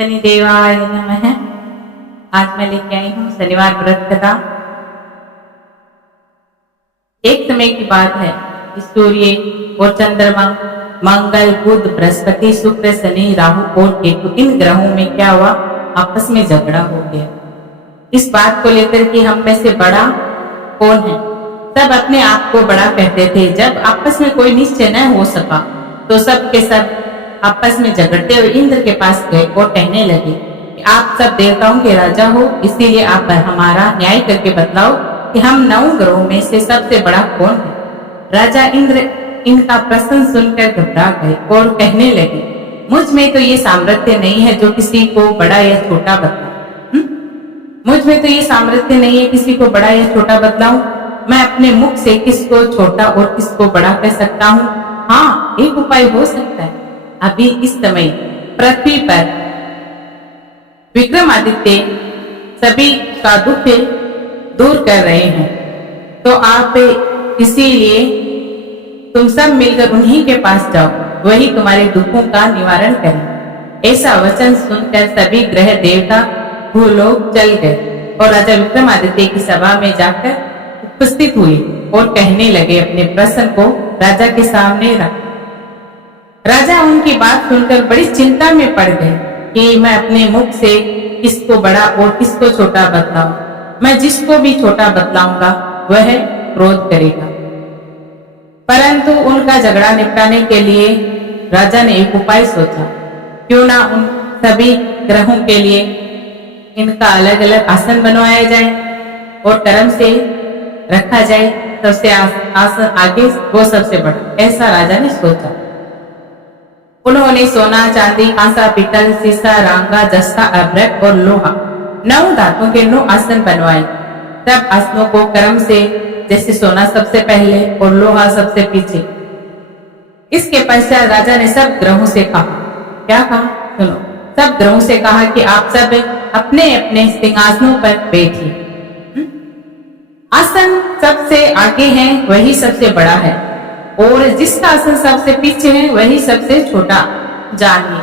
शनिदेवाय नमः। आज मैं लेके आई हूँ शनिवार व्रत कथा। एक समय की बात है कि सूर्य और चंद्रमा, मंगल, बुध, बृहस्पति, शुक्र, शनि, राहु और केतु, इन ग्रहों में क्या हुआ, आपस में झगड़ा हो गया। इस बात को लेकर कि हम में से बड़ा कौन है, सब अपने आप को बड़ा कहते थे। जब आपस में कोई निश्चय न हो सका तो सब के सब आपस में झगड़ते हुए इंद्र के पास गए और कहने लगे कि आप सब देवताओं के राजा हो, इसीलिए आप हमारा न्याय करके बतलाओ कि हम 9 ग्रहों में से सबसे बड़ा कौन है। राजा इंद्र इनका प्रश्न सुनकर घबरा गए और कहने लगे, मुझ में तो ये सामर्थ्य नहीं है जो किसी को बड़ा या छोटा बतलाऊं। मुझ में तो ये सामर्थ्य नहीं है किसी को बड़ा या छोटा बतलाऊं। मैं अपने मुख से किसको छोटा और किसको बड़ा कह सकता हूँ। हाँ, एक उपाय हो सकता है। अभी इस समय पृथ्वी पर विक्रमादित्य सभी का दुख दूर कर रहे हैं, तो आप इसीलिए तुम सब मिलकर उन्हीं के पास जाओ, वही तुम्हारे दुखों का निवारण करें। ऐसा वचन सुनकर सभी ग्रह देवता भूलोक चल गए और राजा विक्रमादित्य की सभा में जाकर उपस्थित हुए और कहने लगे, अपने प्रश्न को राजा के सामने रख। राजा उनकी बात सुनकर बड़ी चिंता में पड़ गए कि मैं अपने मुख से किसको बड़ा और किसको छोटा बतलाऊं। मैं जिसको भी छोटा बतलाऊंगा वह क्रोध करेगा। परंतु उनका झगड़ा निपटाने के लिए राजा ने एक उपाय सोचा, क्यों ना उन सभी ग्रहों के लिए इनका अलग अलग आसन बनवाया जाए और कर्म से रखा जाए। सबसे आसन आगे वो सबसे बड़ा, ऐसा राजा ने सोचा। उन्होंने सोना, चांदी, कांसा, पीतल, सीसा, रांगा, जस्ता, अभ्रक और लोहा 9 धातुओं के 9 आसन बनवाए। सब आसनों को क्रम से, जैसे सोना सबसे पहले और लोहा सबसे पीछे। इसके पश्चात राजा ने सब ग्रहों से कहा, क्या कहा सुनो, सब ग्रहों से कहा कि आप सब अपने अपने सिंहासनों पर बैठिए। आसन सबसे आगे है वही सबसे बड़ा है और जिसका आसन सबसे पीछे है वही सबसे छोटा जानिए,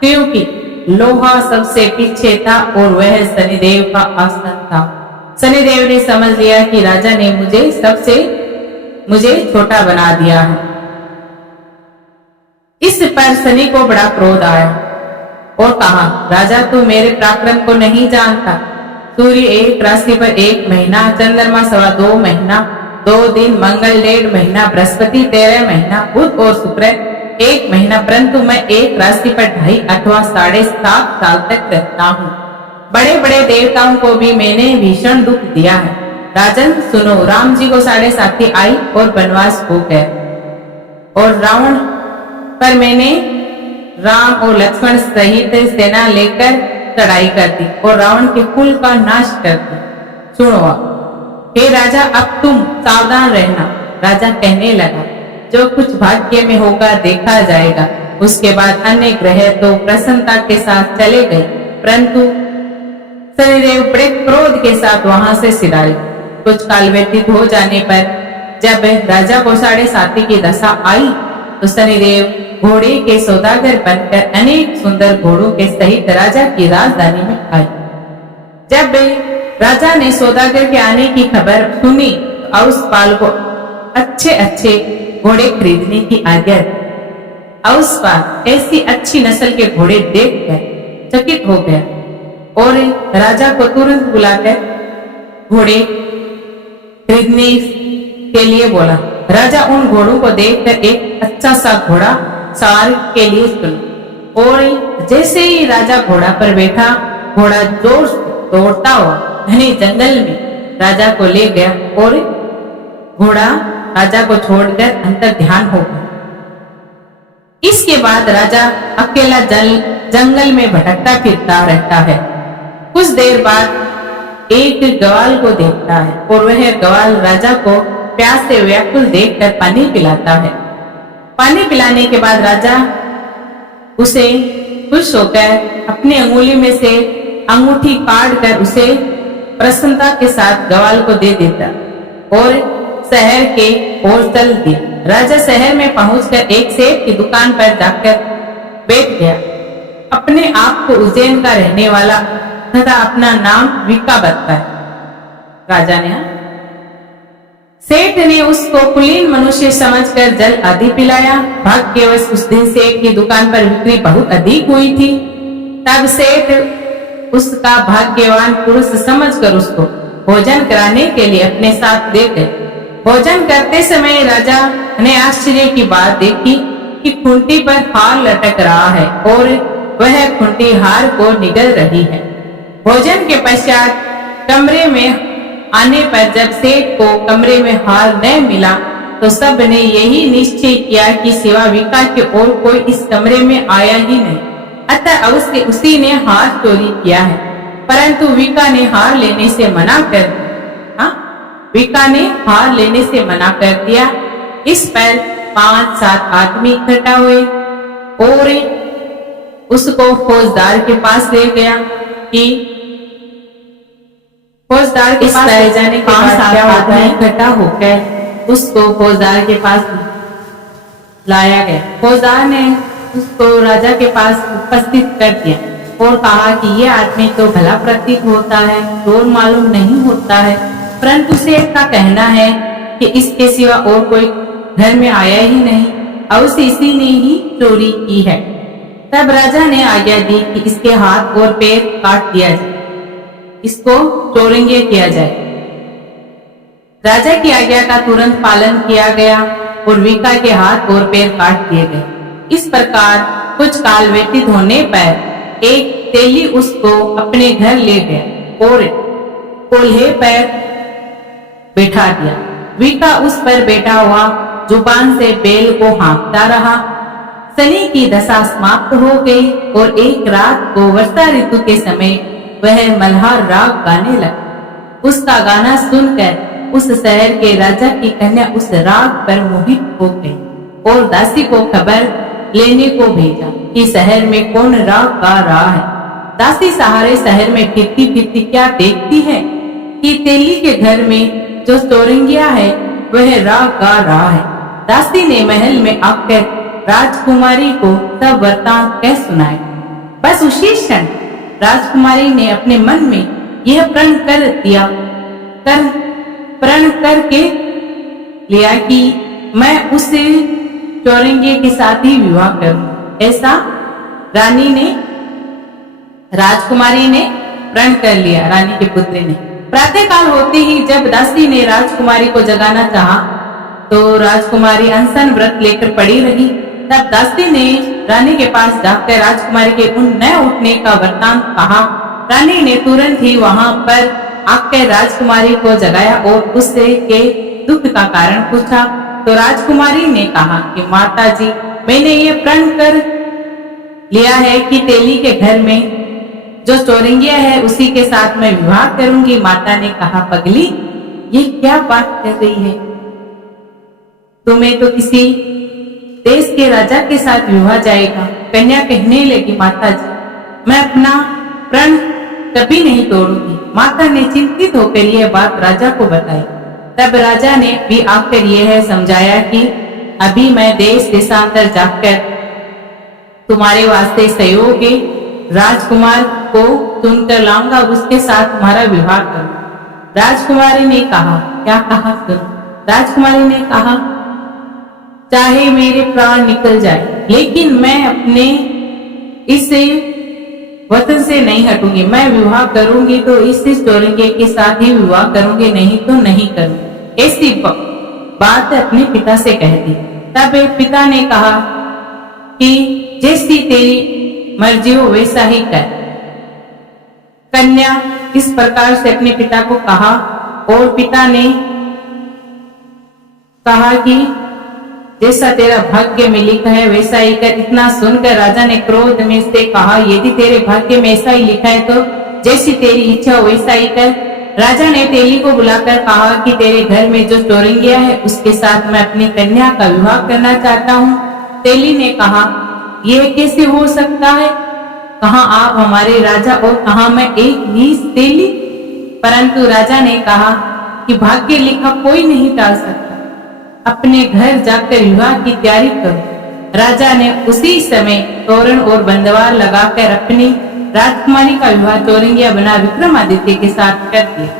क्योंकि लोहा सबसे पीछे था और वह शनिदेव का आसन था। शनिदेव ने समझ लिया कि राजा ने मुझे छोटा बना दिया है। इस पर शनि को बड़ा क्रोध आया और कहा, राजा तू मेरे पराक्रम को नहीं जानता। सूर्य एक राशि पर 1 महीना, चंद्रमा 2.25 महीना, 2 दिन, मंगल 1.5 महीना, बृहस्पति 13 महीना, बुध और शुक्र 1 महीना, परंतु मैं एक राशि पर 2.5 अथवा 7.5 साल तक रहता हूँ। बड़े बड़े देवताओं को भी मैंने भीषण दुख दिया है। राजन सुनो, राम जी को 7.5 आई और वनवास हो गया और रावण पर मैंने राम और लक्ष्मण सहित सेना लेकर चढ़ाई कर दी और रावण के कुल का नाश कर दी। सुनो हे राजा, अब तुम सावधान रहना। राजा कहने लगा, जो कुछ भाग्य में होगा देखा जाएगा। उसके बाद अन्य ग्रह तो प्रसन्नता के साथ चले गए, परंतु शनिदेव बड़े क्रोध के साथ वहां से सिधारे। कुछ काल व्यतीत हो जाने पर जब राजा को 7.5 की दशा आई तो शनिदेव घोड़े के सौदागर बनकर अनेक सुंदर घोड़ों के सहित राजा की राजधानी में आए। जब राजा ने सौदागर के आने की खबर सुनी तो औसपाल को अच्छे अच्छे घोड़े खरीदने की आज्ञा दी। औसपाल ऐसी अच्छी नस्ल के घोड़े देखकर चकित हो गया और राजा को तुरंत बुलाकर घोड़े खरीदने के लिए बोला। राजा उन घोड़ों को देखकर एक अच्छा सा घोड़ा सवार के लिए चुना और जैसे ही राजा घोड़ा पर बैठा, घोड़ा जोर से दौड़ता हुआ घने जंगल में राजा को ले गया और घोड़ा राजा को छोड़कर अंतर ध्यान हो गया। इसके बाद राजा अकेला जंगल में भटकता फिरता रहता है। कुछ देर बाद एक ग्वाल को देखता है और वह ग्वाल राजा को प्यास से व्याकुल देखकर पानी पिलाता है। पानी पिलाने के बाद राजा उसे खुश होकर अपनी अंगुली में से अंगूठी काट कर उसे प्रसन्नता के साथ ग्वाल को दे देता और शहर के ओर चल दिया। राजा शहर में पहुंचकर एक सेठ की दुकान पर जाकर बैठ गया अपने आप को उज्जैन का रहने वाला तथा अपना नाम विका बताया। राजा ने सेठ ने उसको कुलीन मनुष्य समझकर जल आदि पिलाया। भाग्यवश उस दिन सेठ की दुकान पर बिक्री बहुत अधिक हुई थी। तब सेठ उसका भाग्यवान पुरुष समझकर उसको भोजन कराने के लिए अपने साथ ले गए। भोजन करते समय राजा ने आश्चर्य की बात देखी कि खूंटी पर हार लटक रहा है और वह खूंटी हार को निगल रही है। भोजन के पश्चात कमरे में आने पर जब सेठ को कमरे में हार न मिला तो सब ने यही निश्चय किया कि सिवा विका के और कोई इस कमरे में आया ही नहीं, अतः अवश्य उसी ने हार चोरी किया है। परंतु विका ने हार लेने से मना कर विका ने हार लेने से मना कर दिया। इस पर 5-7 आदमी इकट्ठा हुए और उसको फौजदार के पास ले गया कि फौजदार के पास ले जाने के बाद 5-7 आदमी इकट्ठा होकर उसको फौजदार के पास लाया गया। फौजदार ने उसको राजा के पास उपस्थित कर दिया और कहा कि यह आदमी तो भला प्रतीत होता है, चोर मालूम नहीं होता है, परंतु सेठ का कहना है कि इसके सिवा और कोई घर में आया ही नहीं, अवश्य इसी ने ही चोरी की है। तब राजा ने आज्ञा दी कि इसके हाथ और पैर काट दिया जाए, इसको चोरंगे किया जाए। राजा की आज्ञा का तुरंत पालन किया गया और विका के हाथ और पैर काट दिए गए। इस प्रकार कुछ काल व्यतीत होने पर एक तेली उसको अपने घर ले गया और कोल्हे पर बैठा दिया। विका उस पर बैठा हुआ जुबान से बैल को हाँकता रहा। शनि की दशा समाप्त हो गई और एक रात को वर्षा ऋतु के समय वह मल्हार राग गाने लगा। उसका गाना सुनकर उस शहर के राजा की कन्या उस राग पर मोहित हो गई और दासी को खबर लेने को भेजा कि शहर में कौन राग गा रहा है। दासी सहारे शहर में फिरती फिरती क्या देखती है कि तेली के घर में जो चोरंगिया है वह राग गा रहा है। दासी ने महल में आकर राजकुमारी को सब वृत्तांत कह सुनाए। बस उसी क्षण राजकुमारी ने अपने मन में यह प्रण करके लिया कि मैं उसे चोरंगे के साथ ही विवाह करूं। ऐसा राजकुमारी ने प्रण कर लिया। रानी के पुत्र ने प्रातः काल होते ही जब दासी ने राजकुमारी को जगाना चाहा तो राजकुमारी अनशन व्रत लेकर पड़ी रही। तब दासी ने रानी के पास जाकर राजकुमारी के उन न उठने का वृत्तांत कहा। रानी ने तुरंत ही वहां पर आकर राजकुमारी को जगाया और उससे के दुख का कारण पूछा तो राजकुमारी ने कहा कि माता जी, मैंने ये प्रण कर लिया है कि तेली के घर में जो चोरंगिया है उसी के साथ मैं विवाह करूंगी। माता ने कहा, पगली, ये क्या बात कर रही है? तुम्हें तो किसी देश के राजा के साथ विवाह जाएगा। कन्या कहने लगी, माता जी, मैं अपना प्रण कभी नहीं तोड़ूंगी। माता ने चिंतित होकर यह बात राजा को बताई। तब राजा ने भी आकर यह समझाया कि अभी मैं देश देशांतर जाकर तुम्हारे वास्ते सहयोगी राजकुमार को चुनकर लाऊंगा, उसके साथ तुम्हारा विवाह करूं। राजकुमारी ने कहा, क्या कहा सुन। राजकुमारी ने कहा, चाहे मेरे प्राण निकल जाए लेकिन मैं अपने इस वतन से नहीं हटूंगी। मैं विवाह करूंगी तो इस चोरंगे के साथ ही विवाह करूंगी, नहीं तो नहीं करूंगी। ऐसी बात अपने पिता से कह दी। तब पिता ने कहा कि जैसी तेरी मर्जी हो वैसा ही कर। कन्या इस प्रकार से अपने पिता को कहा और पिता ने कहा कि जैसा तेरा भाग्य में लिखा है वैसा ही कर। इतना सुनकर राजा ने क्रोध में से कहा, यदि तेरे भाग्य में ऐसा ही लिखा है तो जैसी तेरी इच्छा हो वैसा ही कर। राजा ने तेली को बुलाकर कहा कि तेरे घर में जो चोरंगिया है उसके साथ मैं अपनी कन्या का विवाह करना चाहता हूँ। तेली ने कहा, यह कैसे हो सकता है? कहाँ आप हमारे राजा और कहाँ मैं एक नीच तेली? परंतु राजा ने कहा कि भाग्य लिखा कोई नहीं टाल सकता। अपने घर जाकर विवाह की तैयारी करो। राजा ने उसी समय तोरण और बंदवार लगाकर अपनी राजकुमारी का विवाह चौरंगिया बना विक्रमादित्य के साथ कर दिया।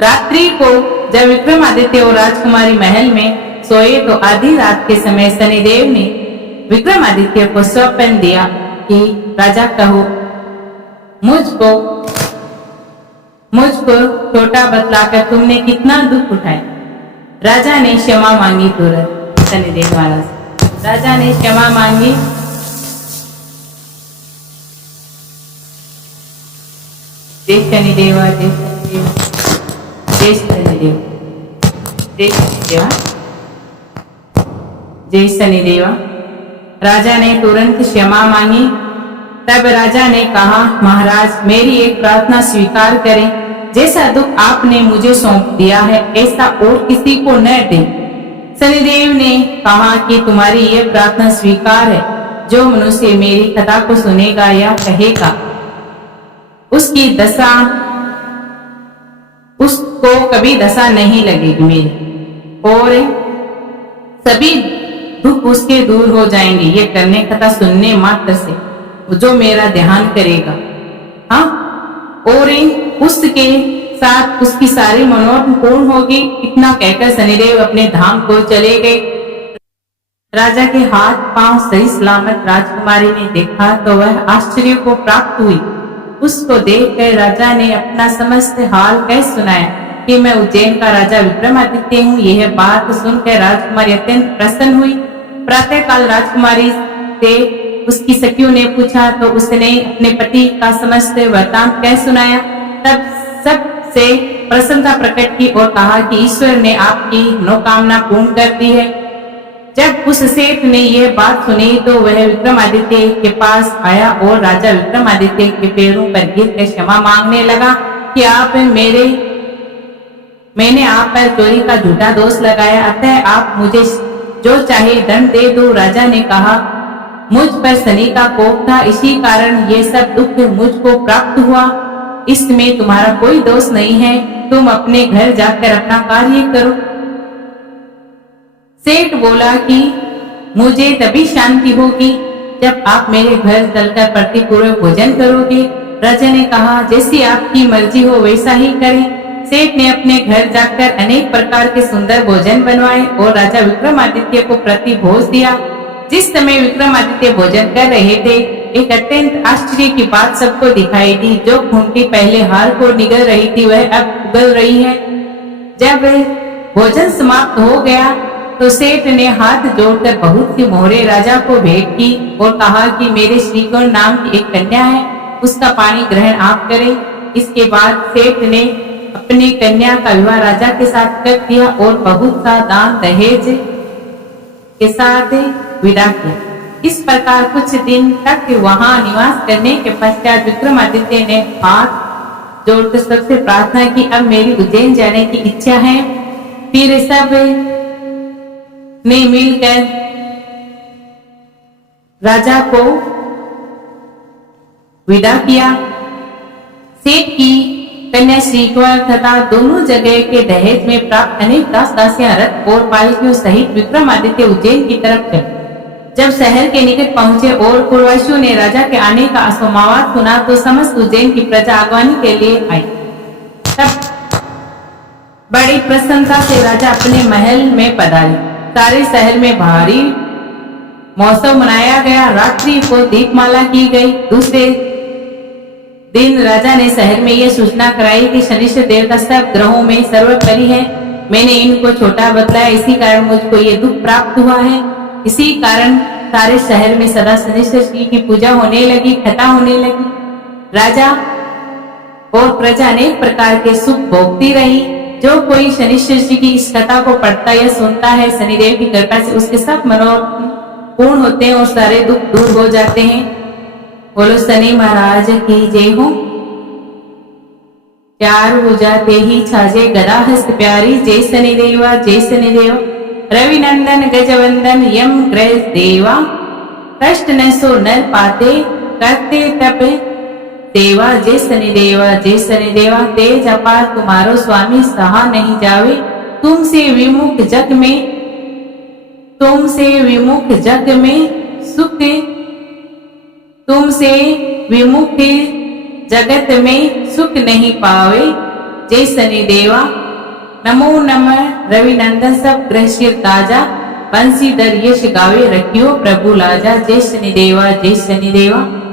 रात्रि को जब विक्रमादित्य और राजकुमारी महल में सोए तो आधी रात के समय शनिदेव ने विक्रमादित्य को स्वप्न दिया कि राजा कहो, मुझको छोटा बतलाकर तुमने कितना दुख उठाया। राजा ने क्षमा मांगी तुरंत शनिदेव महाराज से। राजा ने क्षमा मांगी। जय शनिदेवा, जय शनिदेव, जय शनिदेव, जय शनिदेवा, जय शनिदेवा। राजा ने तुरंत क्षमा मांगी। तब राजा ने कहा, महाराज मेरी एक प्रार्थना स्वीकार करें। जैसा दुख आपने मुझे सौंप दिया है ऐसा और किसी को न दें। शनिदेव ने कहा कि तुम्हारी यह प्रार्थना स्वीकार है। जो मनुष्य मेरी कथा को सुनेगा या कहेगा उसकी दशा, उसको कभी दशा नहीं लगेगी मेरी, और सभी दुख उसके दूर हो जाएंगे ये करने कथा सुनने मात्र से, जो मेरा ध्यान करेगा। हाँ, और उसके साथ उसकी सारी मनोरथ पूर्ण होगी। इतना कहकर शनिदेव अपने धाम को चले गए। राजा के हाथ पांव सही सलामत राजकुमारी ने देखा तो वह आश्चर्य को प्राप्त हुई। उसको देखकर राजा ने अपना समस्त हाल कह सुनाया कि मैं उज्जैन का राजा विक्रमादित्य हूँ। यह बात सुनकर राजकुमारी अत्यंत प्रसन्न हुई। प्रातः काल राजकुमारी से उसकी सखियों ने पूछा तो उसने अपने पति का समस्त वृतांत कह सुनाया। तब सबसे प्रसन्नता प्रकट की और कहा कि ईश्वर ने आपकी मनोकामना पूर्ण कर दी है। जब उस सेठ ने यह बात सुनी तो वह विक्रमादित्य के पास आया और राजा विक्रमादित्य के पैरों पर गिरकर क्षमा मांगने लगा कि मैंने आप पर चोरी का झूठा दोष लगाया, अतः आप मुझे जो चाहे दंड दे दो। राजा ने कहा, मुझ पर शनि का कोप था, इसी कारण ये सब दुख मुझको प्राप्त हुआ। इसमें तुम्हारा कोई दोष नहीं है। तुम अपने घर जाकर अपना कार्य करो। सेठ बोला कि मुझे तभी शांति होगी जब आप मेरे घर चलकर प्रतिपूर्वक भोजन करोगे। राजा ने कहा, जैसी आपकी मर्जी हो वैसा ही करें। सेठ ने अपने घर जाकर अनेक प्रकार के सुंदर भोजन बनवाए और राजा विक्रमादित्य को प्रति भोज दिया। जिस समय विक्रमादित्य भोजन कर रहे थे, एक अत्यंत आश्चर्य की बात सबको दिखाई दी। जो खूंटी पहले हार को निगल रही थी वह अब उगल रही है। जब भोजन समाप्त हो गया तो सेठ ने हाथ जोड़कर बहुत सी मोहरे राजा को भेंट की और कहा कि मेरे श्रीगुण नाम की एक कन्या है, उसका पानी ग्रहण आप करें। इसके बाद सेठ ने अपनी कन्या का विवाह राजा के साथ कर दिया और बहुत सा दान दहेज के साथ विदा किया। इस प्रकार कुछ दिन तक वहां निवास करने के पश्चात विक्रमादित्य ने हाथ जोड़कर सबसे प्रार्थना की, अब मेरी उज्जैन जाने की इच्छा है। फिर सब ने मिलकर राजा को विदा किया। सेठ की कन्या श्रीकुमार तथा दोनों जगह के दहेज में प्राप्त अनेक दास दासियां रथ और पालकियों सहित विक्रमादित्य उज्जैन की तरफ चले। जब शहर के निकट पहुंचे और पुरवासियों ने राजा के आने का असमावाद सुना तो समस्त उज्जैन की प्रजा आगवानी के लिए आई। तब बड़ी प्रसन्नता से राजा अपने महल में पधारे। सारे शहर में भारी महोत्सव मनाया गया। रात्रि को दीपमाला की गई। दूसरे दिन राजा ने शहर में यह सूचना कराई कि शनिश्चर देवता सब ग्रहों में सर्वोपरि है। मैंने इनको छोटा बतलाया, इसी कारण मुझको ये दुख प्राप्त हुआ है। इसी कारण सारे शहर में सदा शनिश्चर जी की पूजा होने लगी, कथा होने लगी। राजा और प्रजा अनेक प्रकार के सुख भोगती रही। जो कोई शनिश्चर जी की इस कथा को पढ़ता या सुनता है, शनिदेव की कृपा से उसके सब मनोरथ पूर्ण होते हैं और सारे दुख दूर हो जाते हैं। बोलो शनि महाराज की जय हो। चार भुजा ते ही छाजे गदा हस्त प्यारी, जय शनिदेवा जय शनिदेव। रवि नंदन गजवंदन यम ग्रह देवा, कष्ट न सो नर पाते करते तप देवा। जय शनिदेवा जय शनिदेवा। तेज अपार तुम्हारो स्वामी सहा नहीं जावे, तुमसे विमुख जग में तुमसे विमुख जग में सुख, तुमसे विमुख जगत में सुख नहीं पावे। जय शनिदेवा। नमो नमः रविनंदन सब ग्रह शिर ताजा, बंसीधर यश गावे रखियो प्रभु लाजा। जय शनिदेवा जय शनिदेवा।